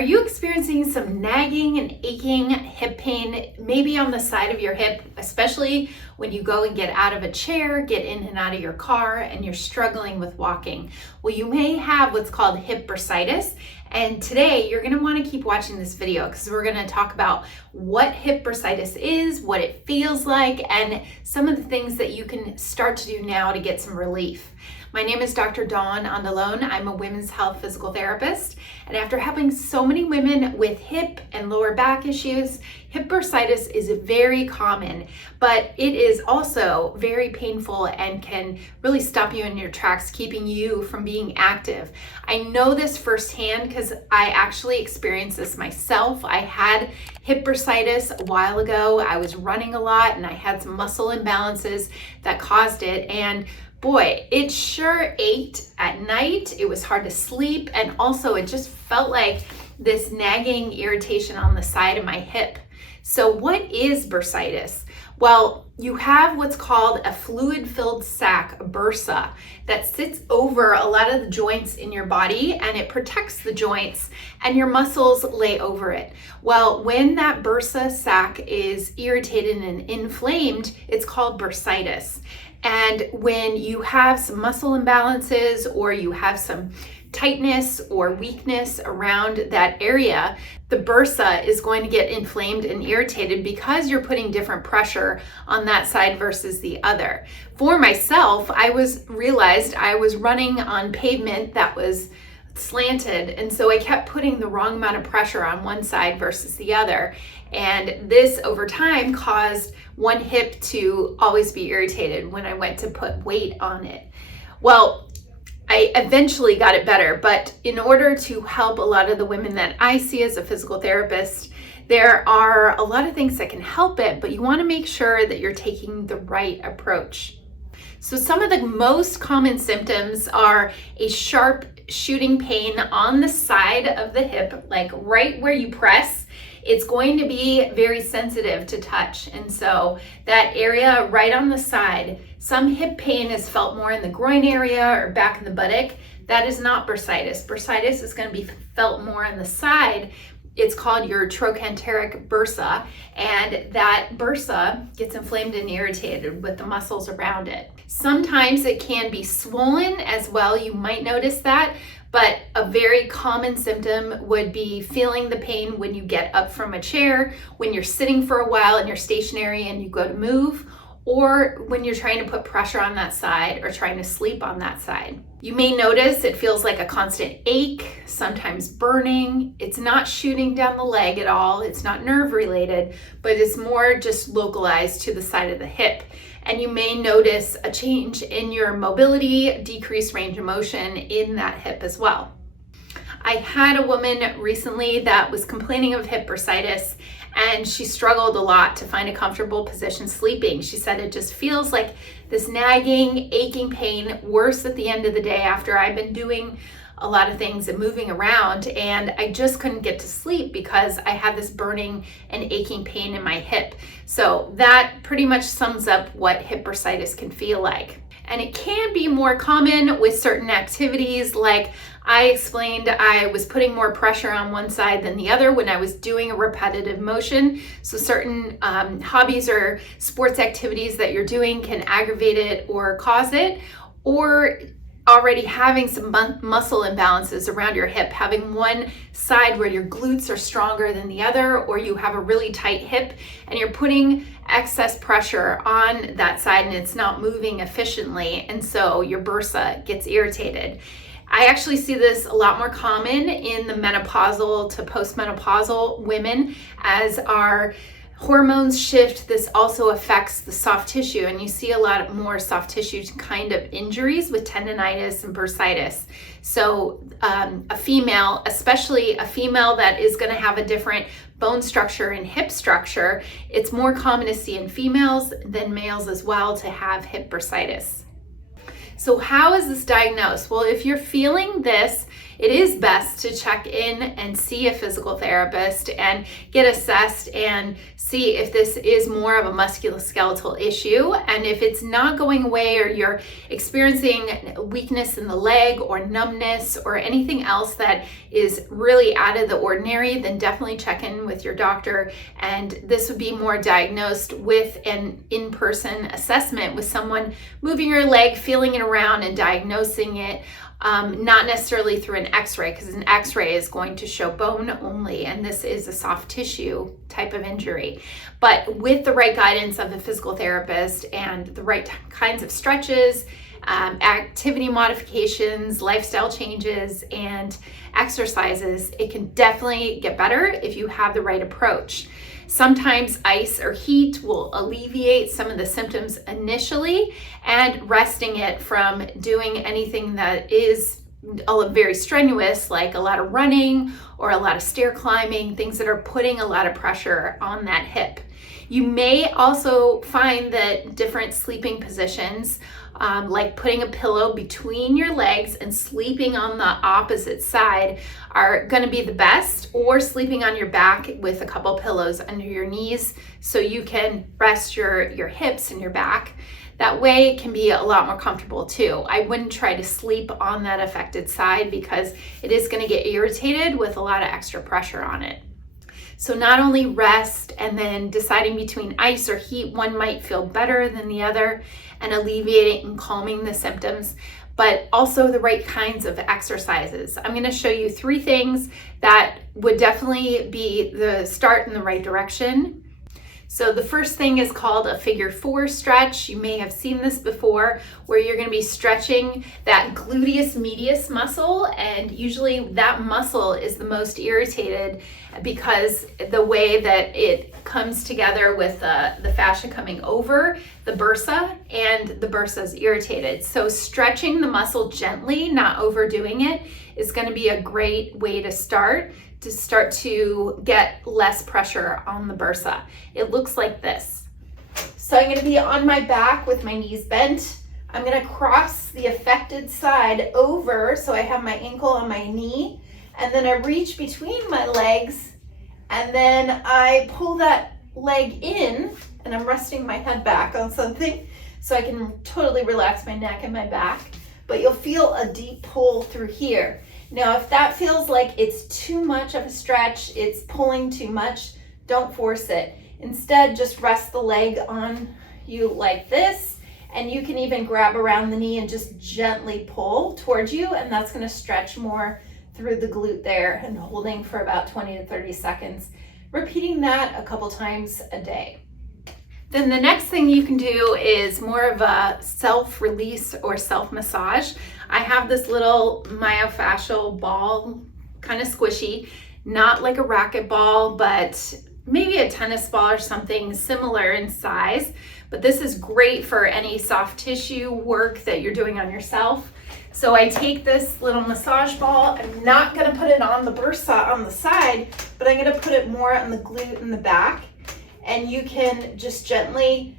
Are you experiencing some nagging and aching hip pain, maybe on the side of your hip, especially when you go and get out of a chair, get in and out of your car, and you're struggling with walking? Well, you may have what's called hip bursitis. And today you're going to want to keep watching this video because we're going to talk about what hip bursitis is, what it feels like, and some of the things that you can start to do now to get some relief. My name is Dr. Dawn Andalone. I'm a women's health physical therapist, and after helping so many women with hip and lower back issues, hip bursitis is very common, but it is also very painful and can really stop you in your tracks, keeping you from being active. I know this firsthand because I actually experienced this myself. I had hip bursitis a while ago. I was running a lot and I had some muscle imbalances that caused it, and boy, it sure ached at night. It was hard to sleep, and also it just felt like this nagging irritation on the side of my hip. So what is bursitis? Well, you have what's called a fluid-filled sac, a bursa, that sits over a lot of the joints in your body, and it protects the joints, and your muscles lay over it. Well, when that bursa sac is irritated and inflamed, it's called bursitis. And when you have some muscle imbalances or you have some tightness or weakness around that area, the bursa is going to get inflamed and irritated because you're putting different pressure on that side versus the other. For myself, I realized I was running on pavement that was slanted, and so I kept putting the wrong amount of pressure on one side versus the other, and this over time caused one hip to always be irritated when I went to put weight on it. Well, I eventually got it better, but in order to help a lot of the women that I see as a physical therapist, there are a lot of things that can help it, but you want to make sure that you're taking the right approach. So some of the most common symptoms are a sharp shooting pain on the side of the hip, like right where you press. It's going to be very sensitive to touch. And so that area right on the side, some hip pain is felt more in the groin area or back in the buttock. That is not bursitis. Bursitis is going to be felt more on the side. It's called your trochanteric bursa, and that bursa gets inflamed and irritated with the muscles around it. Sometimes it can be swollen as well. You might notice that, but a very common symptom would be feeling the pain when you get up from a chair, when you're sitting for a while and you're stationary and you go to move, or when you're trying to put pressure on that side or trying to sleep on that side. You may notice it feels like a constant ache, sometimes burning. It's not shooting down the leg at all. It's not nerve related, but it's more just localized to the side of the hip. And you may notice a change in your mobility, decreased range of motion in that hip as well. I had a woman recently that was complaining of hip bursitis, and she struggled a lot to find a comfortable position sleeping. She said it just feels like this nagging, aching pain, worse at the end of the day after I've been doing a lot of things and moving around, and I just couldn't get to sleep because I had this burning and aching pain in my hip. So that pretty much sums up what hip bursitis can feel like. And it can be more common with certain activities, like I explained I was putting more pressure on one side than the other when I was doing a repetitive motion. So certain hobbies or sports activities that you're doing can aggravate it or cause it, or already having some muscle imbalances around your hip, having one side where your glutes are stronger than the other, or you have a really tight hip and you're putting excess pressure on that side and it's not moving efficiently, and so your bursa gets irritated. I actually see this a lot more common in the menopausal to postmenopausal women. As our hormones shift, this also affects the soft tissue, and you see a lot more soft tissue kind of injuries with tendonitis and bursitis. So a female, especially a female that is going to have a different bone structure and hip structure, it's more common to see in females than males as well to have hip bursitis. So how is this diagnosed? Well, if you're feeling this, it is best to check in and see a physical therapist and get assessed and see if this is more of a musculoskeletal issue. And if it's not going away, or you're experiencing weakness in the leg or numbness or anything else that is really out of the ordinary, then definitely check in with your doctor. And this would be more diagnosed with an in-person assessment with someone moving your leg, feeling it around and diagnosing it, not necessarily through an x-ray, because an x-ray is going to show bone only, and this is a soft tissue type of injury. But with the right guidance of a physical therapist and the right kinds of stretches, activity modifications, lifestyle changes, and exercises, it can definitely get better if you have the right approach. Sometimes ice or heat will alleviate some of the symptoms initially, and resting it from doing anything that is very strenuous, like a lot of running or a lot of stair climbing, things that are putting a lot of pressure on that hip. You may also find that different sleeping positions, like putting a pillow between your legs and sleeping on the opposite side, are going to be the best, or sleeping on your back with a couple pillows under your knees so you can rest your hips and your back. That way it can be a lot more comfortable too. I wouldn't try to sleep on that affected side because it is going to get irritated with a lot of extra pressure on it. So not only rest and then deciding between ice or heat, one might feel better than the other, and alleviating and calming the symptoms, but also the right kinds of exercises. I'm going to show you 3 things that would definitely be the start in the right direction. So the first thing is called a figure 4 stretch. You may have seen this before, where you're going to be stretching that gluteus medius muscle, and usually that muscle is the most irritated because the way that it comes together with the fascia coming over the bursa, and the bursa is irritated. So stretching the muscle gently, not overdoing it, is going to be a great way to start to get less pressure on the bursa. It looks like this. So I'm going to be on my back with my knees bent. I'm going to cross the affected side over, so I have my ankle on my knee, and then I reach between my legs, and then I pull that leg in, and I'm resting my head back on something so I can totally relax my neck and my back. But you'll feel a deep pull through here. Now, if that feels like it's too much of a stretch, it's pulling too much, don't force it. Instead, just rest the leg on you like this, and you can even grab around the knee and just gently pull towards you, and that's going to stretch more through the glute there, and holding for about 20 to 30 seconds. Repeating that a couple times a day. Then the next thing you can do is more of a self-release or self-massage. I have this little myofascial ball, kind of squishy, not like a racket ball, but maybe a tennis ball or something similar in size. But this is great for any soft tissue work that you're doing on yourself. So I take this little massage ball. I'm not going to put it on the bursa on the side, but I'm going to put it more on the glute in the back. And you can just gently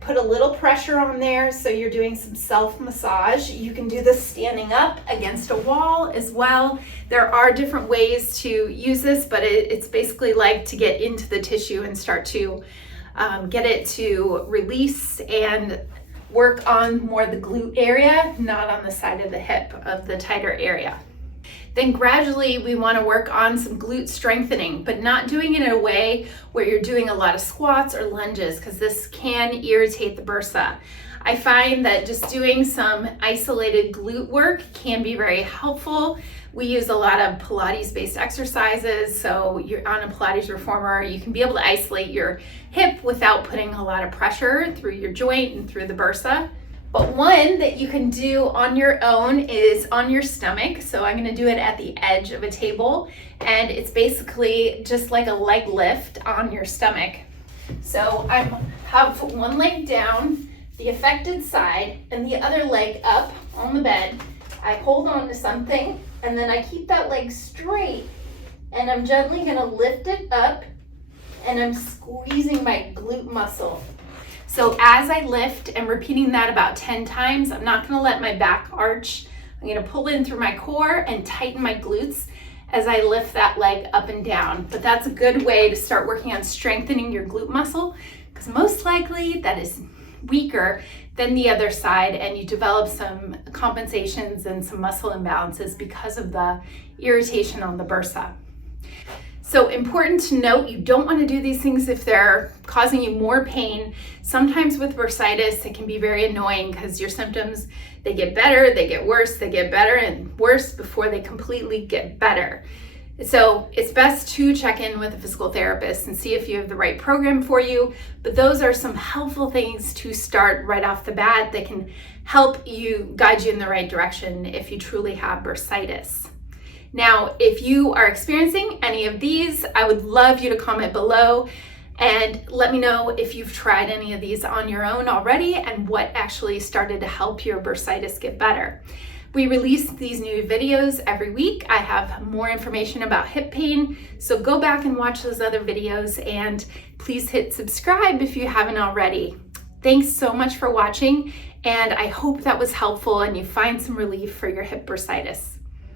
put a little pressure on there, so you're doing some self-massage. You can do this standing up against a wall as well. There are different ways to use this, but it's basically like to get into the tissue and start to get it to release and work on more the glute area, not on the side of the hip of the tighter area. Then gradually we want to work on some glute strengthening, but not doing it in a way where you're doing a lot of squats or lunges, because this can irritate the bursa. I find that just doing some isolated glute work can be very helpful. We use a lot of Pilates-based exercises, so you're on a Pilates reformer, you can be able to isolate your hip without putting a lot of pressure through your joint and through the bursa. But one that you can do on your own is on your stomach. So I'm going to do it at the edge of a table, and it's basically just like a leg lift on your stomach. So I have one leg down, the affected side, and the other leg up on the bed. I hold on to something, and then I keep that leg straight, and I'm gently going to lift it up, and I'm squeezing my glute muscle. So as I lift and repeating that about 10 times, I'm not going to let my back arch. I'm gonna pull in through my core and tighten my glutes as I lift that leg up and down. But that's a good way to start working on strengthening your glute muscle, because most likely that is weaker than the other side, and you develop some compensations and some muscle imbalances because of the irritation on the bursa. So important to note, you don't want to do these things if they're causing you more pain. Sometimes with bursitis, it can be very annoying because your symptoms, they get better, they get worse, they get better and worse before they completely get better. So it's best to check in with a physical therapist and see if you have the right program for you. But those are some helpful things to start right off the bat that can help you, guide you in the right direction if you truly have bursitis. Now, if you are experiencing any of these, I would love you to comment below and let me know if you've tried any of these on your own already and what actually started to help your bursitis get better. We release these new videos every week. I have more information about hip pain, so go back and watch those other videos, and please hit subscribe if you haven't already. Thanks so much for watching, and I hope that was helpful and you find some relief for your hip bursitis.